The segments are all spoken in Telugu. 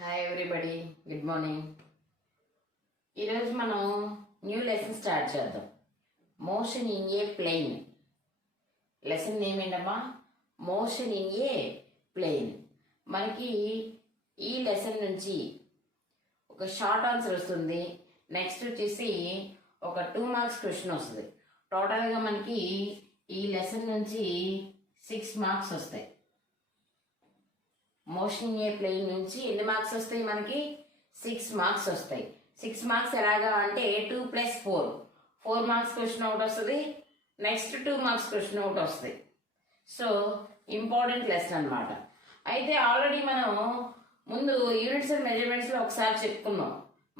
Hi everybody, good morning. ఈరోజు మనం న్యూ లెసన్ స్టార్ట్ చేద్దాం. Motion in a plane. Lesson name ఏంటమ్మా? Motion in a plane. మనకి ఈ లెసన్ నుంచి ఒక షార్ట్ ఆన్సర్ వస్తుంది. నెక్స్ట్ వచ్చేసి ఒక 2 మార్క్స్ క్వశ్చన్ వస్తుంది. టోటల్గా మనకి ఈ లెసన్ నుంచి 6 మార్క్స్ వస్తాయి. మోషన్ ఏ ప్లేన్ నుంచి ఎన్ని మార్క్స్ వస్తాయి? మనకి 6 మార్క్స్ వస్తాయి. 6 మార్క్స్ ఎలాగా అంటే 2 + 4 మార్క్స్ క్వశ్చన్ ఒకటి వస్తుంది. నెక్స్ట్ 2 మార్క్స్ క్వశ్చన్ ఒకటి వస్తుంది. సో ఇంపార్టెంట్ లెసన్ అనమాట. అయితే ఆల్రెడీ మనం ముందు యూనిట్స్ అండ్ మెజర్మెంట్స్లో ఒకసారి చెప్పుకున్నాం.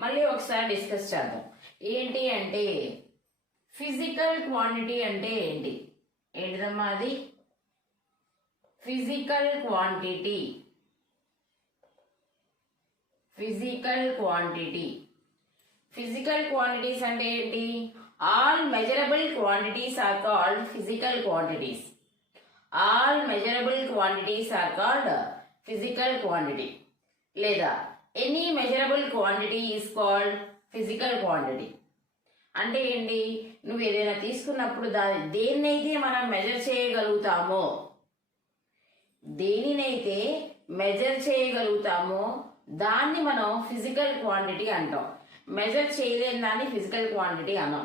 మళ్ళీ ఒకసారి డిస్కస్ చేద్దాం. ఏంటి అంటే ఫిజికల్ క్వాంటిటీ అంటే ఏంటిదమ్మా? అది ఫిజికల్ క్వాంటిటీ. ఫిజికల్ క్వాంటిటీస్ అంటే ఏంటి? All measurable quantities are called physical quantities. All measurable quantities are called physical quantity. లేదా any measurable quantity is called physical quantity. అంటే ఏంటి? నువ్వు ఏదైనా తీసుకున్నప్పుడు దేన్నైతే మనం మెజర్ చేయగలుగుతామో, దేనినైతే మెజర్ చేయగలుగుతామో దాన్ని మనం ఫిజికల్ క్వాంటిటీ అంటాం. మెజర్ చేయలేని దాన్ని ఫిజికల్ క్వాంటిటీ అన్నాం.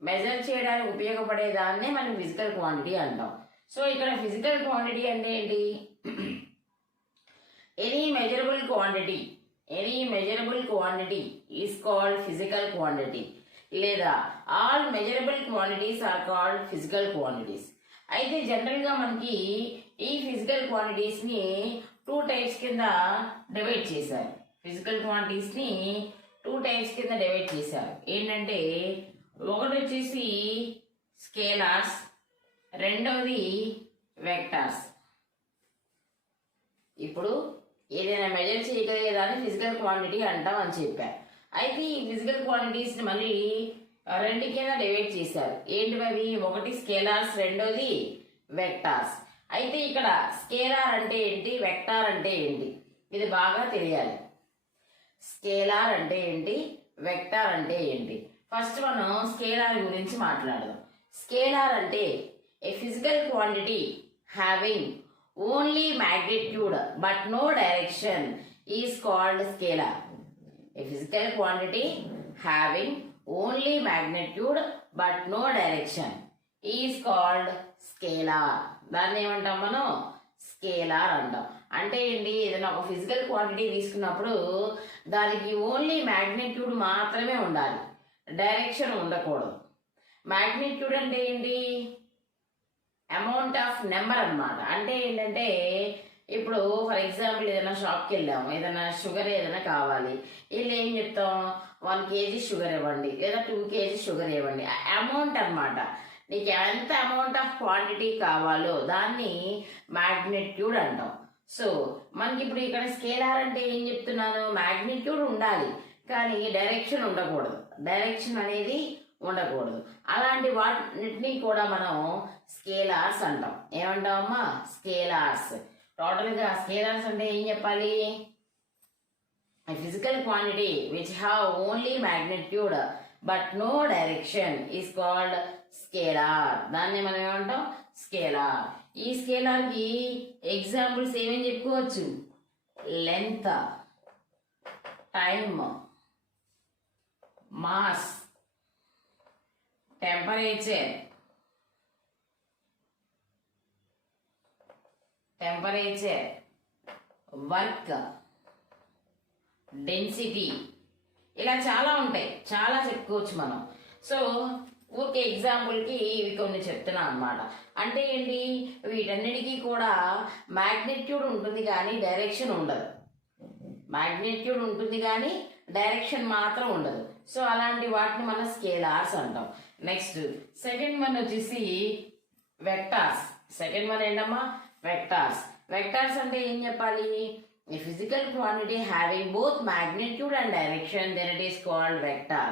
మెజర్ చేయడానికి ఉపయోగపడే దాన్నే మనం ఫిజికల్ క్వాంటిటీ అంటాం. సో ఇక్కడ ఫిజికల్ క్వాంటిటీ అంటే ఏంటి? Any measurable quantity is called physical quantity. లేదా all measurable quantities are called physical quantities. అయితే జనరల్గా మనకి ఈ ఫిజికల్ క్వాంటిటీస్ని 2 టైప్స్ కింద డివైడ్ చేశారు. ఫిజికల్ క్వాంటిటీస్ని 2 టైప్స్ కింద డివైడ్ చేశారు. ఏంటంటే ఒకటి వచ్చేసి స్కేలార్స్, రెండవది వెక్టార్స్. ఇప్పుడు ఏదైనా మెజర్ చేయగలిగేదాన్ని ఫిజికల్ క్వాంటిటీ అంటాం అని చెప్పారు. అయితే ఈ ఫిజికల్ క్వాంటిటీస్ని మళ్ళీ 2 కింద డివైడ్ చేశారు. ఏంటివి? ఒకటి స్కేలార్స్, రెండోది వెక్టార్స్. అయితే ఇక్కడ స్కేలార్ అంటే ఏంటి, వెక్టార్ అంటే ఏంటి, ఇది బాగా తెలియాలి. స్కేలార్ అంటే ఏంటి, వెక్టార్ అంటే ఏంటి? ఫస్ట్ మనం స్కేలార్ గురించి మాట్లాడదాం. స్కేలార్ అంటే a physical quantity having only magnitude but no direction is called scalar. A physical quantity having only magnitude but no direction is called scalar. దాన్ని ఏమంటాం మనం? స్కేలార్ అంటాం. అంటే ఏంటి? ఏదైనా ఒక ఫిజికల్ క్వాంటిటీ తీసుకున్నప్పుడు దానికి ఓన్లీ మ్యాగ్నిట్యూడ్ మాత్రమే ఉండాలి, డైరెక్షన్ ఉండకూడదు. మ్యాగ్నిట్యూడ్ అంటే ఏంటి? అమౌంట్ ఆఫ్ నెంబర్ అన్నమాట. అంటే ఏంటంటే ఇప్పుడు ఫర్ ఎగ్జాంపుల్ ఏదైనా షాప్కి వెళ్ళాము, ఏదైనా షుగర్ ఏదైనా కావాలి, వీళ్ళు ఏం చెప్తాం? 1 kg షుగర్ ఇవ్వండి, లేదా 2 kg షుగర్ ఇవ్వండి. అమౌంట్ అన్నమాట. నీకు ఎంత అమౌంట్ ఆఫ్ క్వాంటిటీ కావాలో దాన్ని మ్యాగ్నిట్యూడ్ అంటాం. సో మనకి ఇప్పుడు ఇక్కడ స్కేలార్ అంటే ఏం చెప్తున్నాను? మ్యాగ్నిట్యూడ్ ఉండాలి కానీ డైరెక్షన్ ఉండకూడదు, డైరెక్షన్ అనేది ఉండకూడదు. అలాంటి వాటిని కూడా మనం స్కేలార్స్ అంటాం. ఏమంటామమ్మా? స్కేలార్స్. టోటల్గా స్కేలార్స్ అంటే ఏం చెప్పాలి? Physical quantity which have only magnitude but no direction is called scalar. దాన్ని మనం ఏమంటాం? స్కేలార్. ఈ స్కేలార్కి ఎగ్జాంపుల్స్ ఏమేమి చెప్పుకోవచ్చు? Length, time, mass, temperature, work, density, ఇలా చాలా ఉంటాయి, చాలా చెప్పుకోవచ్చు మనం. సో ఊరికే ఎగ్జాంపుల్కి ఇవి కొన్ని చెప్తున్నా అనమాట. అంటే ఏంటి? వీటన్నిటికీ కూడా మ్యాగ్నిట్యూడ్ ఉంటుంది కానీ డైరెక్షన్ ఉండదు. మ్యాగ్నిట్యూడ్ ఉంటుంది కానీ డైరెక్షన్ మాత్రం ఉండదు. సో అలాంటి వాటిని మనం స్కేలార్స్ అంటాం. నెక్స్ట్ సెకండ్ వన్ వచ్చేసి వెక్టార్స్. సెకండ్ వన్ ఏంటమ్మా? వెక్టార్స్. వెక్టార్స్ అంటే ఏం చెప్పాలి? A physical quantity having both magnitude and direction, then it is called vector.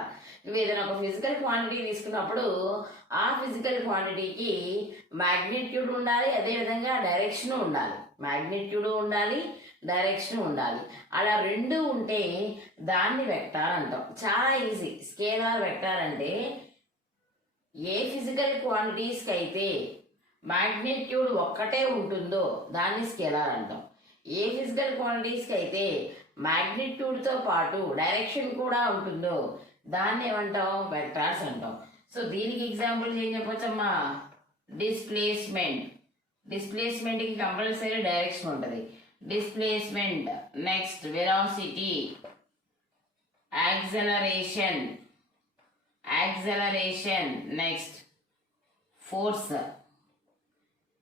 నువ్వు ఏదైనా ఒక ఫిజికల్ క్వాంటిటీ తీసుకున్నప్పుడు ఆ ఫిజికల్ క్వాంటిటీకి మ్యాగ్నిట్యూడ్ ఉండాలి, అదేవిధంగా డైరెక్షన్ ఉండాలి. మ్యాగ్నిట్యూడ్ ఉండాలి, డైరెక్షన్ ఉండాలి. అలా రెండు ఉంటే దాన్ని వెక్టార్ అంటాం. చాలా ఈజీ. స్కేలార్ వెక్టార్ అంటే ఏ ఫిజికల్ క్వాంటిటీస్కి అయితే మ్యాగ్నిట్యూడ్ ఒక్కటే ఉంటుందో దాన్ని స్కేలార్ అంటాం. ఏ ఫిజికల్ క్వాంటిటీస్కి అయితే మ్యాగ్నిట్యూడ్తో పాటు డైరెక్షన్ కూడా ఉంటుందో దాన్ని ఏమంటాం? వెక్టార్స్ అంటాం. సో దీనికి ఎగ్జాంపుల్స్ ఏం చెప్పొచ్చమ్మా? డిస్ప్లేస్మెంట్. డిస్ప్లేస్మెంట్కి కంపల్సరీ డైరెక్షన్ ఉంటుంది. Displacement, next velocity, acceleration, acceleration, next force,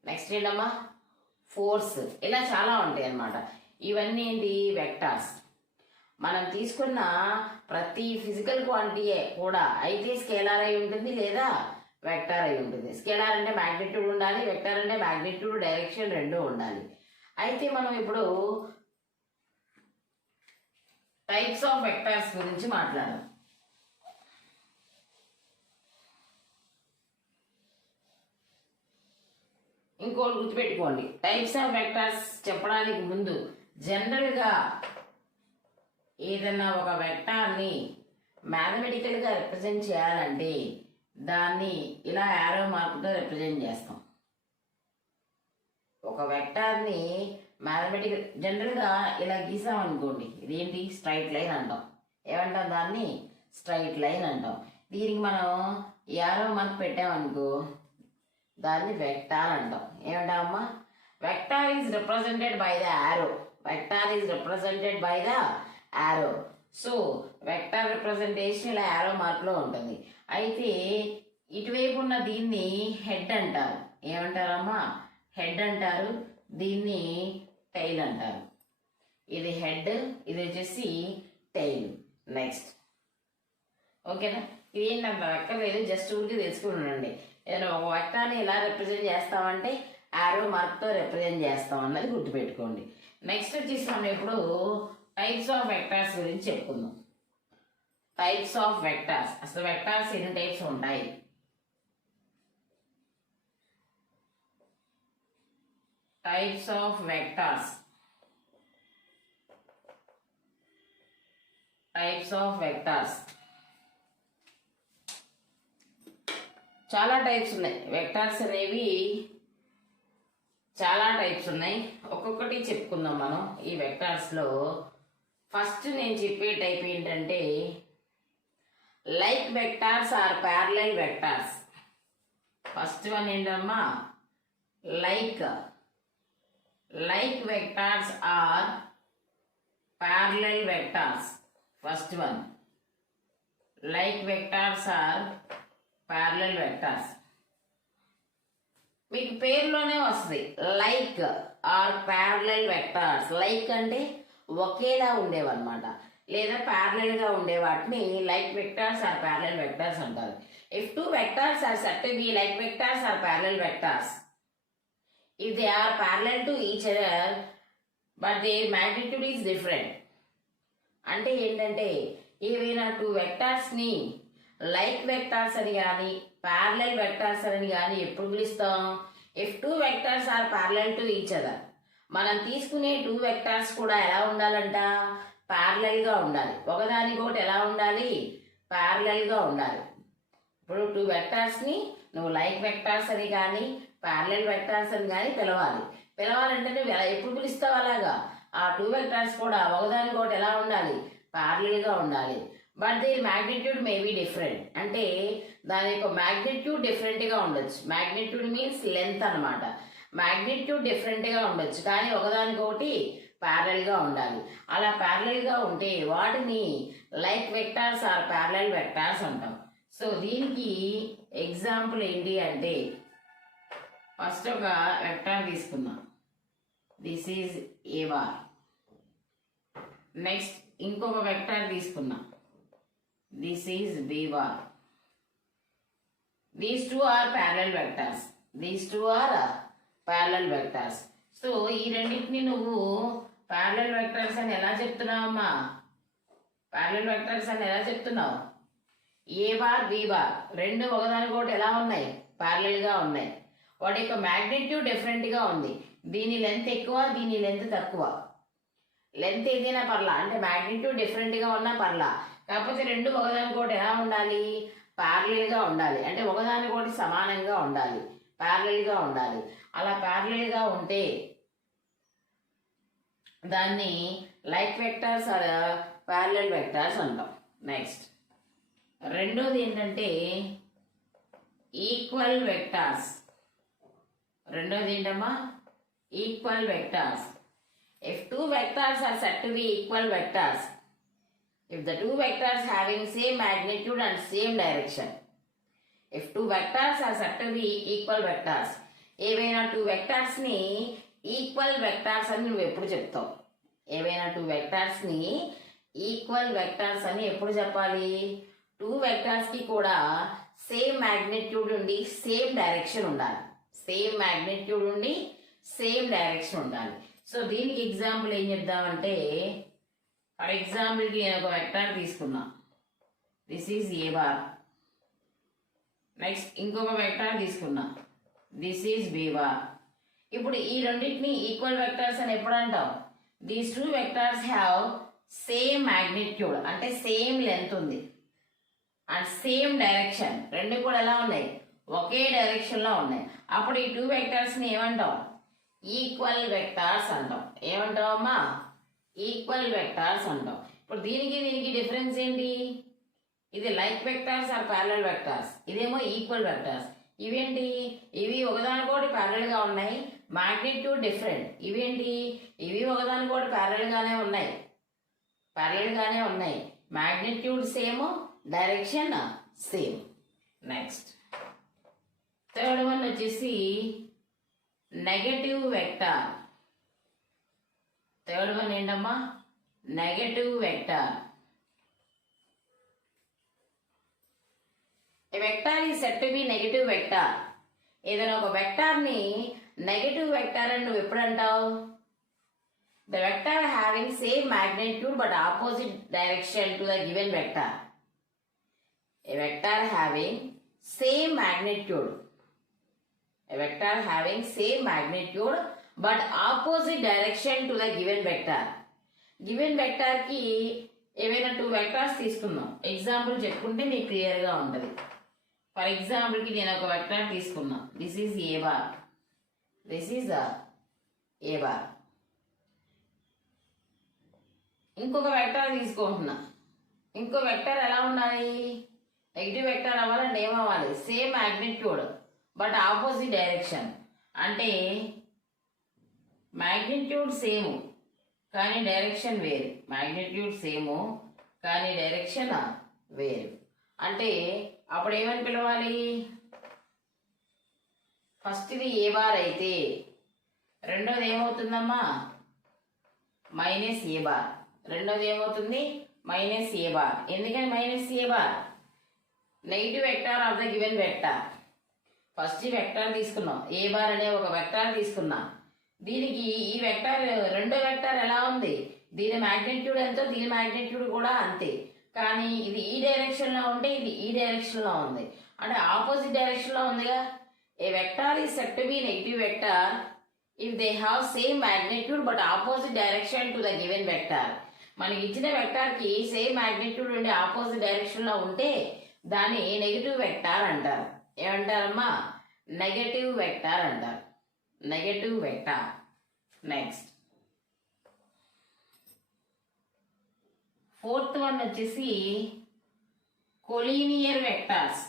next ఏంటమ్మా? ఫోర్స్. ఇలా చాలా ఉంటాయి అన్నమాట. ఇవన్నీ ఏంటి? వెక్టార్స్. మనం తీసుకున్న ప్రతి ఫిజికల్ క్వాంటిటీ కూడా అయితే స్కేలార్ అయి ఉంటుంది లేదా వెక్టార్ అయి ఉంటుంది. స్కేలార్ అంటే మ్యాగ్నిట్యూడ్ ఉండాలి, వెక్టార్ అంటే మ్యాగ్నిట్యూడ్, డైరెక్షన్ రెండూ ఉండాలి. అయితే మనం ఇప్పుడు టైప్స్ ఆఫ్ వెక్టార్స్ గురించి మాట్లాడదాం. ఇంకోటి గుర్తుపెట్టుకోండి, టైప్స్ ఆఫ్ వెక్టార్స్ చెప్పడానికి ముందు జనరల్గా ఏదైనా ఒక వెక్టార్ని మ్యాథమెటికల్గా రిప్రజెంట్ చేయాలంటే దాన్ని ఇలా యారో మార్క్తో రిప్రజెంట్ చేస్తాం. ఒక వెక్టార్ని మ్యాథమెటికల్ జనరల్గా ఇలా గీసాం అనుకోండి, ఇదేంటి? స్ట్రైట్ లైన్ అంటాం. ఏమంటాం? దాన్ని స్ట్రైట్ లైన్ అంటాం. దీనికి మనం యారో మార్క్ పెట్టామనుకో దాన్ని వెక్టార్ అంటాం. ఏమంటామమ్మా? Vector is represented by the arrow. Vector is represented by the arrow. So vector representation ఇలా యారో మార్క్లో ఉంటుంది. అయితే ఇటువైపు ఉన్న దీన్ని హెడ్ అంటారు. ఏమంటారమ్మా? హెడ్ అంటారు. దీన్ని టైల్ అంటారు. ఇది హెడ్, ఇది వచ్చేసి టైల్. నెక్స్ట్ ఓకేనా? ఇది ఏంటంటే ఎక్కర్లేదు, జస్ట్ ఊరికి తెలుసుకుని ఉండండి. ఏదైనా ఒక వెక్టార్ని ఎలా రిప్రజెంట్ చేస్తామంటే యారో మార్క్తో రిప్రజెంట్ చేస్తాం అన్నది గుర్తుపెట్టుకోండి. నెక్స్ట్ వచ్చేసి మనం ఇప్పుడు టైప్స్ ఆఫ్ వెక్టార్స్ గురించి చెప్పుకుందాం. Types of vectors. అసలు వెక్టార్స్ ఎన్ని టైప్స్ ఉంటాయి? Types of vectors. Types of vectors చాలా టైప్స్ ఉన్నాయి. వెక్టార్స్ అనేవి చాలా టైప్స్ ఉన్నాయి. ఒక్కొక్కటి చెప్పుకుందాం మనం. ఈ వెక్టార్స్లో ఫస్ట్ నేను చెప్పే టైప్ ఏంటంటే like vectors are parallel vectors. First one ఏంటమ్మా? Like vectors are parallel vectors. First one, like vectors are parallel vectors. మీకు పేరులోనే వస్తుంది like or parallel vectors. Like అంటే ఒకేలా ఉండేవన్నమాట, లేదా ప్యారలల్ గా ఉండే వాటిని like vectors are parallel vectors అంటారు. If two vectors are set to be like vectors are parallel vectors, if they are parallel to each other but their magnitude is different. అంటే ఏంటంటే ఏవైనా టూ వెక్టార్స్ని లైక్ వెక్టార్స్ అని కానీ ప్యారలల్ వెక్టార్స్ అని కానీ ఎప్పుడు పిలుస్తాం? If two vectors are parallel to each other. మనం తీసుకునే టూ వెక్టార్స్ కూడా ఎలా ఉండాలంట? ప్యారలల్గా ఉండాలి. ఒకదానికొకటి ఎలా ఉండాలి? ప్యారలల్గా ఉండాలి. ఇప్పుడు టూ వెక్టార్స్ని నువ్వు లైక్ వెక్టార్స్ అని కానీ ప్యారలల్ వెక్టార్స్ అని కానీ పిలవాలంటే నువ్వు ఎప్పుడు పిలుస్తావు అలాగా? ఆ టూ వెక్టార్స్ కూడా ఒకదానికొకటి ఎలా ఉండాలి? ప్యారలల్గా ఉండాలి. But their magnitude may be different. అంటే దాని యొక్క మ్యాగ్నిట్యూడ్ డిఫరెంట్గా ఉండొచ్చు. మ్యాగ్నిట్యూడ్ మీన్స్ లెంత్ అనమాట. మ్యాగ్నిట్యూడ్ డిఫరెంట్గా ఉండొచ్చు, కానీ ఒకదానికొకటి ప్యారలల్గా ఉండాలి. అలా ప్యారలల్గా ఉంటే వాటిని like vectors are parallel vectors అంటాం. సో దీనికి ఎగ్జాంపుల్ ఏంటి అంటే ఫస్ట్ ఒక వెక్టార్ తీసుకుందాం. This is A bar. Next ఇంకొక వెక్టార్ తీసుకుందాం. This is B bar. These two are parallel vectors. These two are parallel vectors. So ఈ రెండింటిని నువ్వు ప్యారలల్ వెక్టార్స్ అని ఎలా చెప్తున్నావు అమ్మా? ప్యారలల్ వెక్టార్స్ అని ఎలా చెప్తున్నావు? ఏ బార్ బి బార్ రెండు ఒకదానికొకటి ఎలా ఉన్నాయి? ప్యారలల్గా ఉన్నాయి. వాటి యొక్క మ్యాగ్నిట్యూడ్ డిఫరెంట్గా ఉంది. దీని లెంత్ ఎక్కువ, దీని లెంత్ తక్కువ. లెంత్ ఏదైనా పర్లా, అంటే మ్యాగ్నిట్యూడ్ డిఫరెంట్గా ఉన్నా పర్లా, కాకపోతే రెండు ఒకదానికోటి ఎలా ఉండాలి, ప్యారలల్గా ఉండాలి. అంటే ఒకదానికోటి సమానంగా ఉండాలి, ప్యారలల్గా ఉండాలి. అలా ప్యారలల్గా ఉంటే దాన్ని like vectors are parallel vectors అంటాం. నెక్స్ట్ రెండోది ఏంటంటే ఈక్వల్ వెక్టార్స్. రెండోది ఏంటమ్మా, equal vectors. If two vectors are said to be equal vectors, if the two vectors having same magnitude and same direction, if two vectors are said to be equal vectors, ఏవైనా టూ వెక్టార్స్ని ఈక్వల్ వెక్టార్స్ అని నువ్వు ఎప్పుడు చెప్తావు? ఏవైనా టూ వెక్టార్స్ని ఈక్వల్ వెక్టార్స్ అని ఎప్పుడు చెప్పాలి? టూ వెక్టార్స్కి కూడా సేమ్ మ్యాగ్నిట్యూడ్ ఉండి సేమ్ డైరెక్షన్ ఉండాలి. సేమ్ మ్యాగ్నిట్యూడ్ ఉండి సేమ్ డైరెక్షన్ ఉండాలి. సో దీనికి ఎగ్జాంపుల్ ఏం చెప్దామంటే, ఫర్ ఎగ్జాంపుల్కి నేను ఒక వెక్టార్ తీసుకున్నా, this is A bar. Next ఇంకొక వెక్టార్ తీసుకున్నా, దిస్ ఈజ్ బి బార్. ఇప్పుడు ఈ రెండింటిని ఈక్వల్ వెక్టార్స్ అని ఎప్పుడు అంటాం? These two vectors have same magnitude, అంటే సేమ్ లెంత్ ఉంది, అండ్ సేమ్ డైరెక్షన్. రెండు కూడా ఎలా ఉన్నాయి? ఒకే డైరెక్షన్లో ఉన్నాయి. అప్పుడు ఈ టూ వెక్టార్స్ని ఏమంటాం? ఈక్వల్ వెక్టార్స్ అంటాం. ఏమంటావమ్మా? ఈక్వల్ వెక్టార్స్ అంటాం. ఇప్పుడు దీనికి దీనికి డిఫరెన్స్ ఏంటి? ఇది like vectors are parallel vectors, ఇదేమో ఈక్వల్ వెక్టార్స్. ఇవేంటి? ఇవి ఒకదానికోటి ప్యారలల్గా ఉన్నాయి, మ్యాగ్నిట్యూడ్ డిఫరెంట్. ఇవేంటి? ఇవి ఒకదానికోటి ప్యారలల్గానే ఉన్నాయి, ప్యారలల్గానే ఉన్నాయి, magnitude same, direction same. Next third one వచ్చేసి నెగటివ్ వెక్టార్. థర్డ్ వన్ ఏంటమ్మా? Negative vector. A vector is set to be negative vector. ఏదైనా ఒక వెక్టార్ని నెగటివ్ వెక్టార్ అని నువ్వు ఎప్పుడు అంటావు? The vector having same magnitude but opposite direction to the given vector. A vector having same magnitude, a vector having same magnitude but opposite direction to the given vector. Given vector కి ఏవైనా టూ వెక్టార్స్ తీసుకుందాం, ఎగ్జాంపుల్ చెప్పుకుంటే మీకు క్లియర్ గా ఉంటుంది. ఫర్ ఎగ్జాంపుల్ కి నేను ఒక వెక్టార్ తీసుకున్నా, this is A bar, this is A bar. ఇంకొక వెక్టార్ తీసుకుంటున్నా, ఇంకో వెక్టార్ ఎలా ఉండాలి? నెగిటివ్ వెక్టార్ అవ్వాలంటే ఏమవ్వాలి? Same magnitude but opposite direction. అంటే మ్యాగ్నిట్యూడ్ సేమ్ కానీ డైరెక్షన్ వేరు, మ్యాగ్నిట్యూడ్ సేమ్ కానీ డైరెక్షన్ వేరు. అంటే అప్పుడు ఏమని పిలవాలి? ఫస్ట్ ఇది ఏ బార్ అయితే రెండోది ఏమవుతుందమ్మా? మైనస్ ఏ బార్. రెండోది ఏమవుతుంది? మైనస్ ఏ బార్. ఎందుకని minus A bar? Negative vector of the given vector. First ఈ వెక్టార్ తీసుకున్నాం, ఏ బార్ అనే ఒక వెక్టార్ తీసుకున్నాం. దీనికి ఈ వెక్టార్ రెండో వెక్టార్ ఎలా ఉంది? దీని మ్యాగ్నిట్యూడ్ ఎంతో దీని మ్యాగ్నిట్యూడ్ కూడా అంతే, కానీ ఇది ఈ డైరెక్షన్లో ఉంటే ఇది ఈ డైరెక్షన్లో ఉంది, అంటే ఆపోజిట్ డైరెక్షన్లో ఉందిగా. A vector is set to be negative vector if they have same magnitude but opposite direction to the given vector. మనకి ఇచ్చిన వెక్టార్కి సేమ్ మ్యాగ్నిట్యూడ్ ఉండి ఆపోజిట్ డైరెక్షన్లో ఉంటే దాన్ని నెగిటివ్ వెక్టార్ అంటారు. ఏమంటారమ్మా? నెగటివ్ వెక్టార్ అంటారు, negative vector. Next fourth one వచ్చేసి కొలీనియర్ వెక్టార్స్.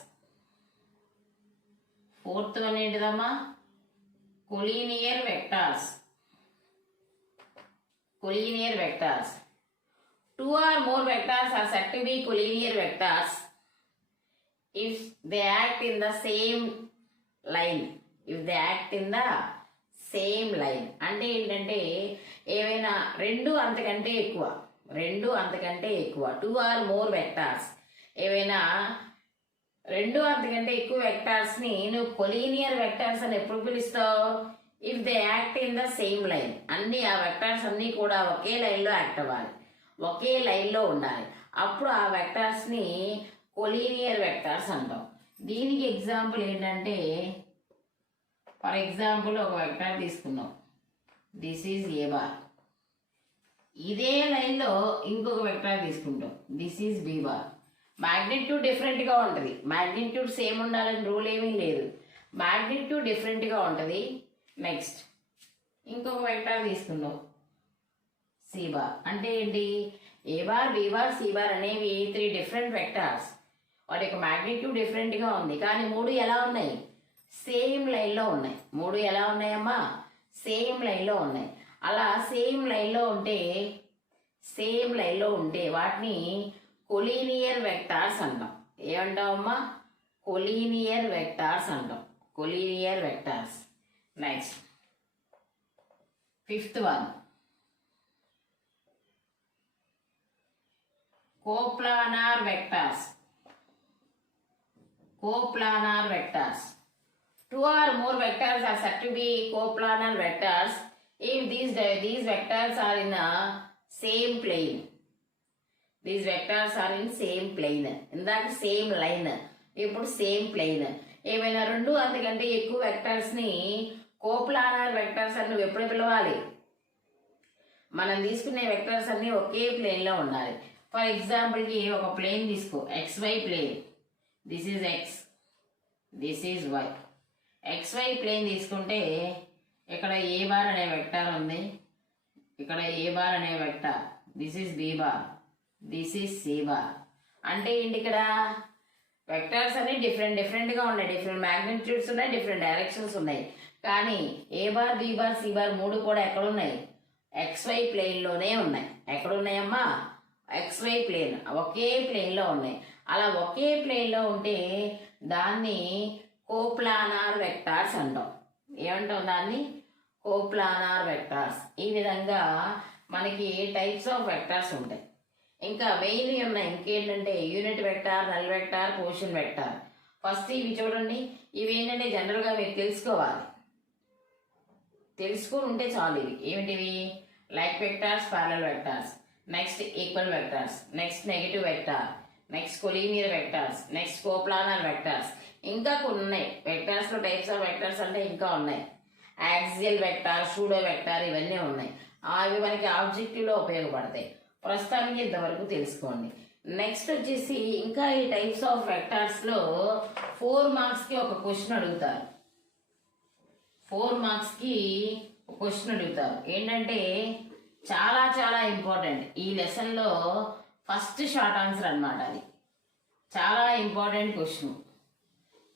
ఫోర్త్ వన్ ఏంటిదమ్మా? Collinear vectors. Collinear vectors. Two or more vectors are said to be collinear vectors if they act in the same line. if they act in the same line అంటే ఏంటంటే ఏవైనా రెండు అంతకంటే ఎక్కువ, రెండు అంతకంటే ఎక్కువ, టూ ఆర్ మోర్ వెక్టార్స్, ఏవైనా రెండు అంతకంటే ఎక్కువ వెక్టార్స్ ని నువ్వు కొలీనియర్ వెక్టార్స్ అని ఎప్పుడు పిలుస్తావు? If they act in the same line. అన్ని ఆ వెక్టార్స్ అన్ని కూడా ఒకే లైన్ లో యాక్ట్ అవ్వాలి, ఒకే లైన్ లో ఉండాలి, అప్పుడు ఆ వెక్టార్స్ ని కొలీనియర్ వెక్టార్స్ అంటాం. దీనికి ఎగ్జాంపుల్ ఏంటంటే, ఫర్ ఎగ్జాంపుల్ ఒక వెక్టార్ తీసుకున్నాం, దిస్ ఈజ్ ఏ బార్. ఇదే లైన్లో ఇంకొక వెక్టార్ తీసుకుంటాం, this is B bar. Magnitude డిఫరెంట్గా ఉంటుంది. మ్యాగ్నిట్యూడ్ సేమ్ ఉండాలని రూల్ ఏమీ లేదు, మ్యాగ్నిట్యూడ్ డిఫరెంట్గా ఉంటుంది. నెక్స్ట్ ఇంకొక వెక్టార్ తీసుకుందాం, సి బార్. అంటే ఏంటి? A bar, B bar, C bar అనేవి 3 డిఫరెంట్ వెక్టార్స్. వాటి యొక్క మ్యాగ్నిట్యూడ్ డిఫరెంట్గా ఉంది, కానీ 3 ఎలా ఉన్నాయి? సేమ్ లైన్లో ఉన్నాయి. 3 ఎలా ఉన్నాయమ్మా? సేమ్ లైన్లో ఉన్నాయి. అలా సేమ్ లైన్లో ఉంటే వాటిని కొలీనియర్ వెక్టార్స్ అంటాం. ఏమంటామమ్మా? కొలీనియర్ వెక్టార్స్ అంటాం. Collinear vectors. Next 5th one, coplanar vectors. Coplanar vectors. 2 or more vectors are said to be coplanar vectors if these vectors are in a same plane. These vectors are in same plane. ఇందాక సేమ్ లైన్, ఇప్పుడు సేమ్ ప్లేన్. ఏమైనా 2 అంతకంటే ఎక్కువ వెక్టర్స్ని కోప్లానార్ వెక్టర్స్ అని నువ్వు ఎప్పుడు పిలవాలి? మనం తీసుకునే వెక్టర్స్ అన్ని ఒకే ప్లేన్లో ఉండాలి. ఫర్ ఎగ్జాంపుల్కి ఒక ప్లేన్ తీసుకో, XY plane. This is X, this is Y. XY plane తీసుకుంటే ఇక్కడ ఏ బార్ అనే వెక్టార్ ఉంది, ఇక్కడ ఏ బార్ అనే vector. This is B bar, this is C bar. అంటే ఏంటి? ఇక్కడ వెక్టార్స్ అన్ని డిఫరెంట్గా ఉన్నాయి, డిఫరెంట్ మ్యాగ్నిట్యూడ్స్ ఉన్నాయి, డిఫరెంట్ డైరెక్షన్స్ ఉన్నాయి. కానీ A bar, B bar, C bar 3 కూడా ఎక్కడున్నాయి? XY ప్లేన్లోనే ఉన్నాయి. ఎక్కడున్నాయమ్మా? XY ప్లేన్, ఒకే ప్లేన్లో ఉన్నాయి. అలా ఒకే ప్లేన్లో ఉంటే దాన్ని కోప్లానార్ వెక్టార్స్ అంటాం. ఏమంటాం దాన్ని? Coplanar vectors. ఈ విధంగా మనకి టైప్స్ ఆఫ్ వెక్టార్స్ ఉంటాయి. ఇంకా మెయిన్వి ఉన్నాయి. ఇంకేంటంటే unit vector, null vector, position vector. First ఇవి చూడండి. ఇవి ఏంటంటే జనరల్గా మీరు తెలుసుకోవాలి, తెలుసుకుని ఉంటే చాలు. ఇవి ఏమిటివి? Like vectors, parallel vectors, next equal vectors, next negative vector, next collinear vectors, next coplanar vectors. ఇంకా కొన్ని ఉన్నాయి. వెక్టార్స్లో టైప్స్ ఆఫ్ వెక్టార్స్ అంటే ఇంకా ఉన్నాయి. యాక్సియల్ వెక్టార్, సూడో వెక్టార్, ఇవన్నీ ఉన్నాయి. అవి మనకి ఆబ్జెక్టివ్లో ఉపయోగపడతాయి. ప్రస్తుతానికి ఇంతవరకు తెలుసుకోండి. నెక్స్ట్ వచ్చేసి ఇంకా ఈ టైప్స్ ఆఫ్ వెక్టార్స్లో 4 మార్క్స్కి ఒక క్వశ్చన్ అడుగుతారు. 4 మార్క్స్కి ఒక క్వశ్చన్ అడుగుతారు. ఏంటంటే చాలా చాలా ఇంపార్టెంట్. ఈ లెసన్లో ఫస్ట్ షార్ట్ ఆన్సర్ అన్నమాట. అది చాలా ఇంపార్టెంట్ క్వశ్చన్.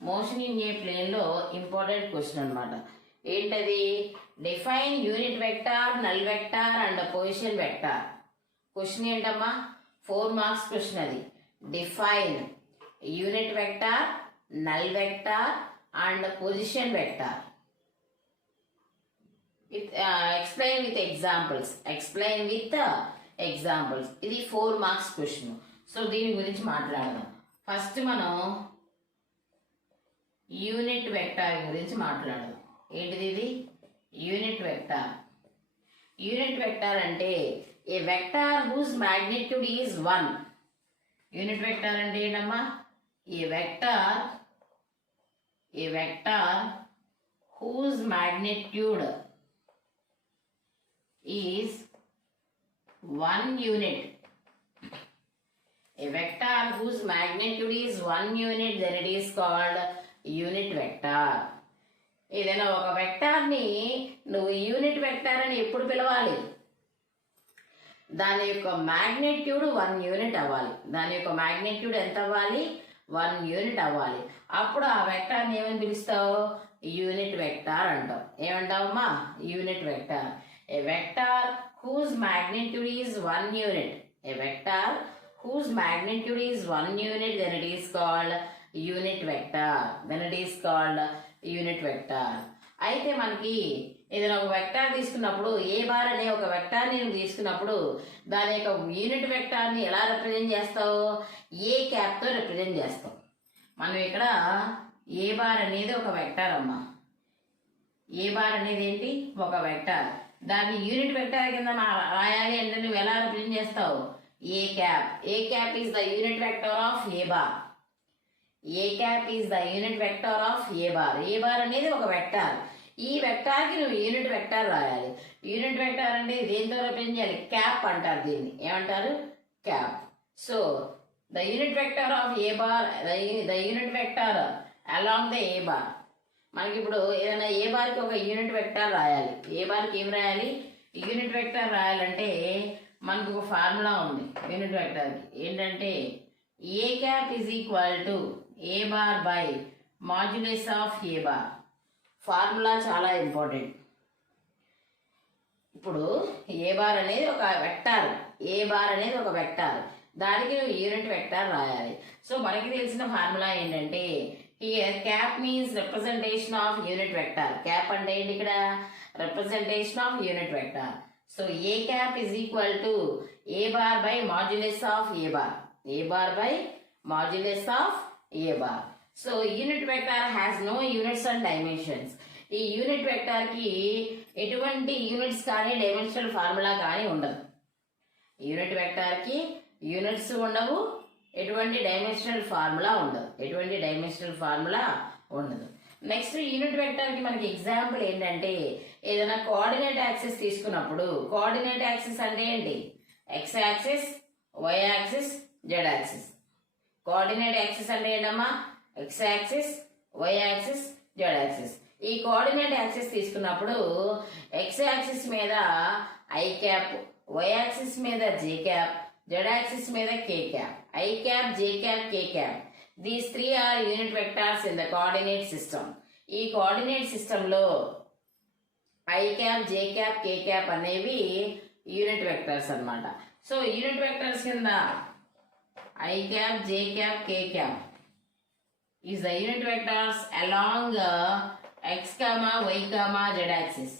మోషన్ ఇన్ ఏ ప్లేన్లో ఇంపార్టెంట్ క్వశ్చన్ అన్నమాట. ఏంటది? Define unit vector, null vector and position vector. Question ఏంటమ్మా? 4 మార్క్స్ క్వశ్చన్ అది. Define unit vector, null vector and position vector. Explain with examples. Explain with examples. ఇది 4 మార్క్స్ క్వశ్చన్. సో దీని గురించి మాట్లాడదాం. ఫస్ట్ మనం యూనిట్ వెక్టార్ గురించి మాట్లాడదాం. ఏంటిది ఇది? Unit vector. యూనిట్ వెక్టార్ అంటే ఏ vector whose magnitude is 1. Unit vector అంటే ఏంటమ్మా? A vector whose magnitude is 1 unit. A vector whose magnitude is 1 unit, then it is called unit vector. ఏదైనా ఒక వెక్టార్ని నువ్వు యూనిట్ వెక్టార్ అని ఎప్పుడు పిలవాలి? దాని యొక్క మ్యాగ్నిట్యూడ్ 1 యూనిట్ అవ్వాలి. దాని యొక్క మ్యాగ్నిట్యూడ్ ఎంత అవ్వాలి? 1 యూనిట్ అవ్వాలి. అప్పుడు ఆ వెక్టార్ని ఏమని పిలుస్తావు? యూనిట్ వెక్టార్ అంటావు. ఏమంటావమ్మా? Unit vector. A vector whose magnitude is 1 unit. A vector whose magnitude is 1 unit, then it is called unit vector. Then it is called unit vector. అయితే మనకి ఏదైనా ఒక వెక్టార్ తీసుకున్నప్పుడు, ఏ బార్ అనే ఒక వెక్టార్ని నువ్వు తీసుకున్నప్పుడు దాని యొక్క యూనిట్ వెక్టార్ని ఎలా రిప్రజెంట్ చేస్తావు? ఏ క్యాప్తో రిప్రజెంట్ చేస్తావు. మనం ఇక్కడ ఏ బార్ అనేది ఒక వెక్టార్ అమ్మా. ఏ బార్ అనేది ఏంటి? ఒక వెక్టార్. దాన్ని యూనిట్ వెక్టార్ కింద రాయాలి అంటే నువ్వు ఎలా రిప్రజెంట్ చేస్తావు? A cap. A cap is the unit vector of A bar. A cap is the unit vector of A bar. A bar అనేది ఒక వెక్టార్. ఈ వెక్టార్కి నువ్వు యూనిట్ వెక్టార్ రాయాలి. యూనిట్ వెక్టార్ అంటే దేంతో రిప్రజెంట్ చేయాలి? క్యాప్ అంటారు దీన్ని. ఏమంటారు? Cap. So the unit vector of A bar, the unit vector along the A bar. మనకి ఇప్పుడు ఏదైనా ఏ బార్కి ఒక యూనిట్ వెక్టార్ రాయాలి. ఏ బార్కి ఏం రాయాలి? యూనిట్ వెక్టార్ రాయాలంటే మనకు ఒక ఫార్ములా ఉంది యూనిట్ వెక్టార్కి. ఏంటంటే A cap is equal to A bar by modulus of A bar. Formula చాలా ఇంపార్టెంట్. ఇప్పుడు ఏ బార్ అనేది ఒక వెక్టార్, ఏ బార్ అనేది ఒక వెక్టార్, దానికి నువ్వు యూనిట్ వెక్టార్ రాయాలి. సో మనకి తెలిసిన ఫార్ములా ఏంటంటే here cap means representation of unit vector. Cap అంటే ఏంటి? ఇక్కడ representation of unit vector. So A cap is equal to A bar by modulus of A bar. A bar by modulus of A bar. So unit vector has no units and dimensions. ఈ యూనిట్ వెక్టార్ కి ఎటువంటి యూనిట్స్ కానీ డైమెన్షనల్ ఫార్ములా కానీ ఉండదు. యూనిట్ వెక్టార్ కి యూనిట్స్ ఉండవు, ఎటువంటి డైమెన్షనల్ ఫార్ములా ఉండదు. ఎటువంటి డైమెన్షనల్ ఫార్ములా ఉండదు. నెక్స్ట్ యూనిట్ వెక్టార్ కి మనకి ఎగ్జాంపుల్ ఏంటంటే ఏదైనా కోఆర్డినేట్ యాక్సిస్ తీసుకున్నప్పుడు, కోఆర్డినేట్ యాక్సిస్ అంటే ఏంటి? X axis, y axis, z axis. Coordinate axis అంటే ఏంటమ్మా? X axis, y axis, z axis. ఈ కోఆర్డినేట్ యాక్సిస్ తీసుకున్నప్పుడు ఎక్స్ యాక్సిస్ మీద ఐ క్యాప్, వై యాక్సిస్ మీద జే క్యాప్, జెడ్ యాక్సిస్ మీద కే cap. I cap, j cap, k cap, these three are unit vectors in the coordinate system. ఈ కోఆర్డినేట్ సిస్టమ్ లో I cap, j cap, k cap అనేవి యూనిట్ వెక్టార్స్ అన్నమాట. సో యూనిట్ వెక్టార్స్ కింద I cap, j cap, k cap is the unit vectors along x, y, z axis.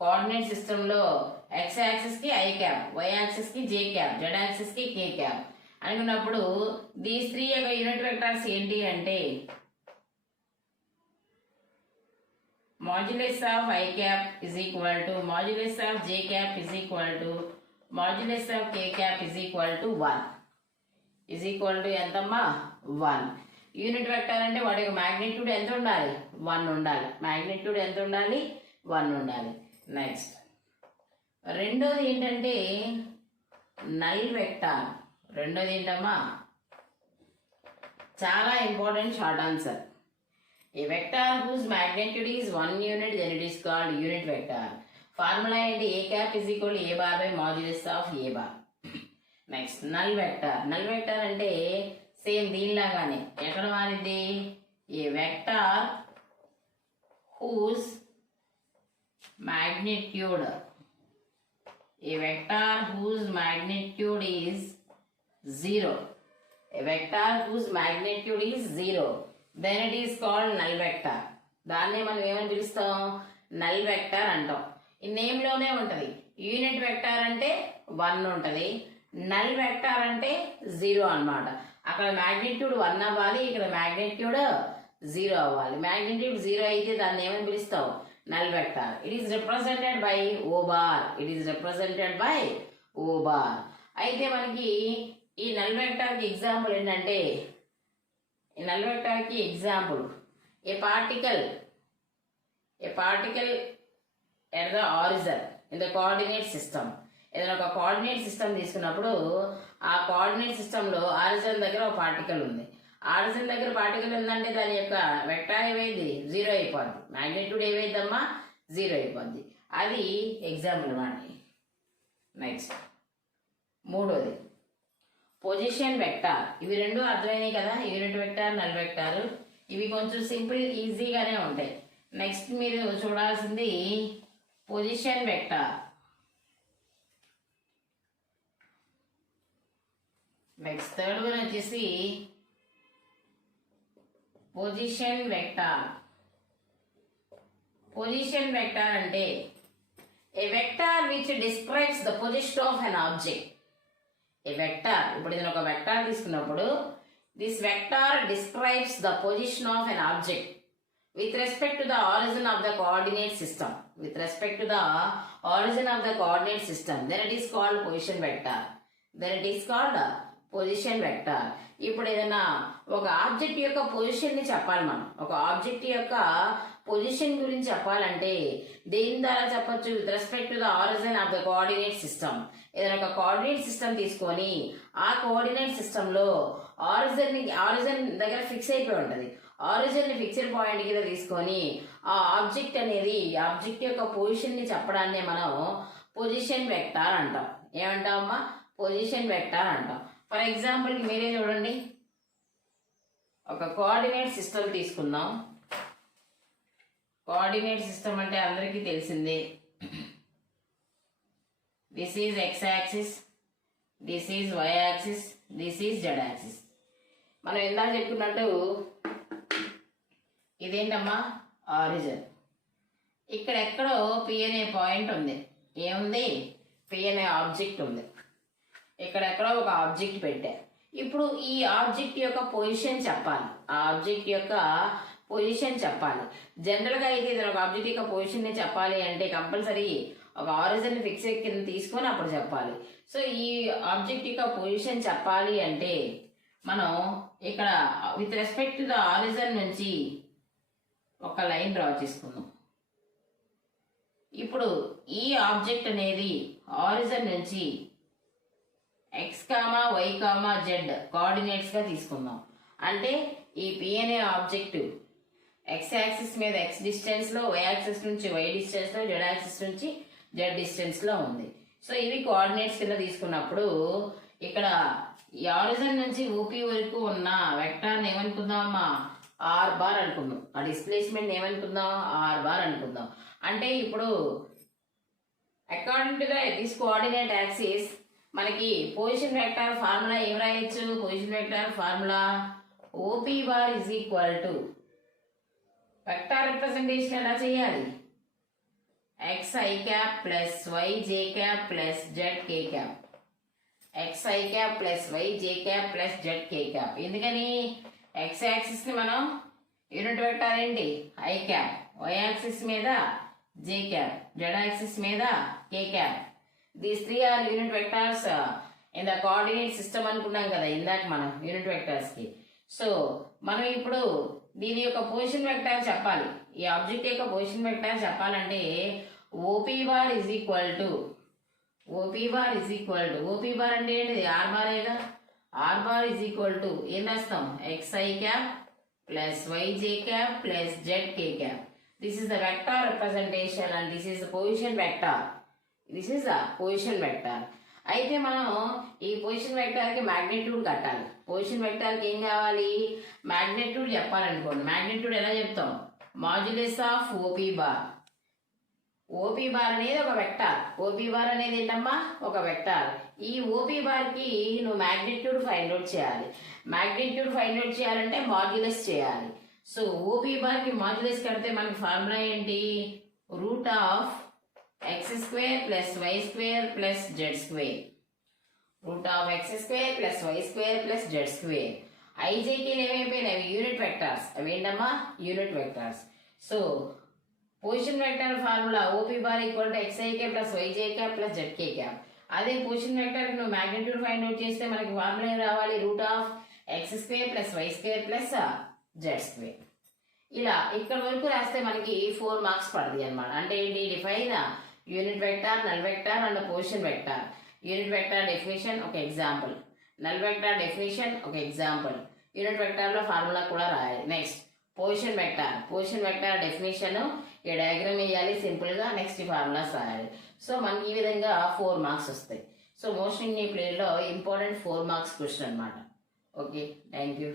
Coordinate system లో x యాక్సిస్ కి i క్యాప్, y యాక్సిస్ కి j క్యాప్, z యాక్సిస్ కి k క్యాప్ అనుకున్నప్పుడు దీస్ త్రీ యొక్క యూనిట్ వెక్టర్స్ ఏంటి అంటే modulus of i cap is equal to modulus of j cap is equal to modulus of k cap is equal to 1. Is equal to ఎంతమ్మా? 1. యూనిట్ వెక్టర్ అంటే వాటి యొక్క మ్యాగ్నిట్యూడ్ ఎంత ఉండాలి? 1 ఉండాలి. మ్యాగ్నిట్యూడ్ ఎంత ఉండాలి? 1 ఉండాలి. నెక్స్ట్ రెండోది ఏంటంటే నల్ వెక్టార్. రెండోది ఏంటమ్మా? చాలా important short answer. A vector whose magnitude is 1 unit then it is called unit vector. Formula ఏంటి? A cap is equal A bar by modulus of A bar. Next null vector. Null vector అంటే సేమ్ దీనిలాగానే ఎక్కడ మారింది? A vector whose magnitude, a vector whose magnitude is 0, a vector whose magnitude is 0, then it is called null vector. దాన్నే మనం ఏమని పిలుస్తాం? నల్ వెక్టార్ అంటాం. ఈ నేమ్ లోనే ఉంటది. యూనిట్ వెక్టార్ అంటే 1 ఉంటది, నల్ వెక్టార్ అంటే 0 అన్నమాట. అక్కడ మ్యాగ్నిట్యూడ్ 1 అవ్వాలి, ఇక్కడ మ్యాగ్నిట్యూడ్ 0 అవ్వాలి. మ్యాగ్నిట్యూడ్ 0 అయితే దాన్ని ఏమని పిలుస్తావు? null vector. It is represented by O bar. It is represented by O bar. అయితే మనకి ఈ నల్ వెక్టర్ కి ఎగ్జాంపుల్ ఏంటంటే ఈ నల్ వెక్టర్ కి example A particle at the origin in the coordinate system. ఏదైనా ఒక కోఆర్డినేట్ సిస్టమ్ తీసుకున్నప్పుడు ఆ కోఆర్డినేట్ సిస్టమ్ లో ఆరిజిన్ దగ్గర ఒక పార్టికల్ ఉంది. ఆరిజిన్ దగ్గర పార్టికల్ ఉందంటే దాని యొక్క వెక్టార్ ఏమైంది? 0 అయిపోద్ది. మ్యాగ్నిట్యూడ్ ఏమైందమ్మా? 0 అయిపోద్ది. అది ఎగ్జాంపుల్ అన్నమాట. నెక్స్ట్ మూడోది పొజిషన్ వెక్టార్. ఇవి రెండు అర్థమైనాయి కదా, యూనిట్ వెక్టార్, నల్ వెక్టార్. ఇవి కొంచెం సింపుల్ ఈజీగానే ఉంటాయి. నెక్స్ట్ మీరు చూడాల్సింది position vector. Next third one వచ్చేసి పొజిషన్ వెక్టార్. పొజిషన్ వెక్టార్ అంటే ఏ vector which describes the position of an object. A vector, ఇప్పుడు ఇది ఒక వెక్టార్ తీసుకున్నప్పుడు this vector describes the position of an object with respect to the origin of the coordinate system. With respect to the origin of the coordinate system, then it is called position vector. Then it is called position vector. ఇప్పుడు ఏదైనా ఒక ఆబ్జెక్ట్ యొక్క పొజిషన్ ని చెప్పాలి మనం. ఒక ఆబ్జెక్ట్ యొక్క పొజిషన్ గురించి చెప్పాలంటే దేని ద్వారా చెప్పొచ్చు? With respect to the origin of the coordinate system. ఏదైనా ఒక కోఆర్డినేట్ సిస్టమ్ తీసుకొని ఆ కోఆర్డినేట్ సిస్టమ్ లో ఆరిజిన్ దగ్గర ఫిక్స్ అయిపోయి ఉంటది. ఆరిజిన్ ని ఫిక్స్డ్ పాయింట్ కింద తీసుకొని ఆ ఆబ్జెక్ట్ అనేది ఆబ్జెక్ట్ యొక్క పొజిషన్ ని చెప్పడాన్ని మనం పొజిషన్ వెక్టార్ అంటాం. ఏమంటామమ్మా? పొజిషన్ వెక్టార్ అంటాం. ఫర్ ఎగ్జాంపుల్ మీరే చూడండి, ఒక కోఆర్డినేట్ సిస్టమ్ తీసుకుందాం. కోఆర్డినేట్ సిస్టమ్ అంటే అందరికీ తెలిసిందే. This is X axis, this is Y axis, this is Z axis. మనం ఇందాక చెప్పుకున్నట్టు ఇదేంటమ్మా? ఆరిజిన్. ఇక్కడ ఎక్కడో పి అనే పాయింట్ ఉంది. ఏముంది? పి అనే ఆబ్జెక్ట్ ఉంది. ఇక్కడ ఎక్కడో ఒక ఆబ్జెక్ట్ పెట్టా. ఇప్పుడు ఈ ఆబ్జెక్ట్ యొక్క పొజిషన్ చెప్పాలి. ఆ ఆబ్జెక్ట్ యొక్క పొజిషన్ చెప్పాలి. జనరల్ గా అయితే ఒక ఆబ్జెక్ట్ యొక్క పొజిషన్ ని చెప్పాలి అంటే కంపల్సరీ ఒక ఆరిజిన్ ఫిక్స్ కింద తీసుకొని అప్పుడు చెప్పాలి. సో ఈ ఆబ్జెక్ట్ యొక్క పొజిషన్ చెప్పాలి అంటే మనం ఇక్కడ with respect to the origin నుంచి ఒక లైన్ డ్రా చేసుకుందాం. ఇప్పుడు ఈ ఆబ్జెక్ట్ అనేది ఆరిజిన్ నుంచి X comma Y comma Z coordinates గా తీసుకుందాం. అంటే ఈ పి అనే ఆబ్జెక్ట్ ఎక్స్ యాక్సిస్ మీద ఎక్స్ డిస్టెన్స్ లో, వై యాక్సిస్ నుంచి వై డిస్టెన్స్ లో, జెడ్ యాక్సిస్ నుంచి జెడ్ డిస్టెన్స్ లో ఉంది. సో ఇవి కోఆర్డినేట్స్ కింద తీసుకున్నప్పుడు ఇక్కడ ఈ ఆరిజిన్ నుంచి ఊపీ వరకు ఉన్న వెక్టార్ ఏమనుకుందామమ్మా? ఆర్ బార్ అనుకుందాం. ఆ డిస్ప్లేస్మెంట్ ఏమనుకుందాం? ఆర్ బార్ అనుకుందాం. అంటే ఇప్పుడు according to this coordinate axis మనకి పొజిషన్ వెక్టార్ ఫార్ములా ఏం రాయొచ్చు? Position vector formula OP bar is equal to vector representation ఎలా చేయాలి? X I cap plus Y J cap plus Z K cap. X I cap plus Y J cap plus Z K cap. ఎందుకని? ఎక్స్ యాక్సిస్ ని మనం యూనిట్ వెక్టార్ ఏంటి? I cap. వై యాక్సిస్ మీద జే క్యాప్, జెడ్ యాక్సిస్ మీద కే cap. These three are unit vectors in the coordinate system అనుకున్నాం కదా ఇందాక మనం యూనిట్ వెక్టార్స్ కి. సో మనం ఇప్పుడు దీని యొక్క పొజిషన్ వెక్టార్ చెప్పాలి. ఈ ఆబ్జెక్ట్ యొక్క పొజిషన్ వెక్టార్ చెప్పాలంటే OP bar is equal to OP bar అంటే ఏంటిది? ఆర్ బారేగా. R bar is equal to ఏం రాస్తాం? X I cap plus Y J cap plus Z K cap. This is the vector representation and this is the position vector. This is the position vector. అయితే మనం ఈ పొజిషన్ వెక్టార్ కి మ్యాగ్నిట్యూడ్ కట్టాలి. పొజిషన్ వెక్టార్ కి ఏం కావాలి? మ్యాగ్నిట్యూడ్ చెప్పాలనుకోండి. మ్యాగ్నిట్యూడ్ ఎలా చెప్తాం? Modulus of OP bar. OP bar అనేది ఒక వెక్టార్. ఓపీ బార్ అనేది ఏంటమ్మా? ఒక వెక్టార్. ఈ ఓపీ బార్ కి నువ్వు మ్యాగ్నిట్యూడ్ ఫైండ్ అవుట్ చేయాలి. మ్యాగ్నిట్యూడ్ ఫైండ్ అవుట్ చేయాలంటే మాడ్యులస్ చేయాలి. సో ఓపీ బార్ కి మాడ్యులస్ కడితే మనకి ఫార్ములా ఏంటి? Root of X square plus Y square plus Z square. Root of X square plus Y square plus Z square. ఐజేకి ఏమైపోయినాయి? Unit vectors. అవి ఏంటమ్మా? Unit vectors. So position vector formula OP bar equal to XIK plus YJ cap plus ZK cap. అదే పొజిషన్ వెక్టార్ నువ్వు మ్యాగ్నిట్యూడ్ ఫైండ్ అవుట్ చేస్తే మనకి ఫార్ములా ఏం రావాలి? Root of X square plus Y square plus Z square. ఇలా ఇక్కడ వరకు రాస్తే మనకి 4 మార్క్స్ పడుతుంది అనమాట. అంటే ఏంటి? Define unit vector, null vector and position vector. Unit vector definition ఒక ఎగ్జాంపుల్, నల్ వెక్టార్ డెఫినేషన్ ఒక ఎగ్జాంపుల్, యూనిట్ వెక్టార్ లో ఫార్ములా కూడా రాయాలి. నెక్స్ట్ పొజిషన్ వెక్టార్ డెఫినేషన్ ఈ డయాగ్రామ్ వేయాలి సింపుల్ గా. నెక్స్ట్ ఈ ఫార్ములాస్ రాయాలి. సో మనకి ఈ విధంగా 4 మార్క్స్ వస్తాయి. సో మోషన్ ఇన్ ఈ ప్లేన్ లో ఇంపార్టెంట్ 4 మార్క్స్ క్వశ్చన్ అనమాట. Okay, thank you.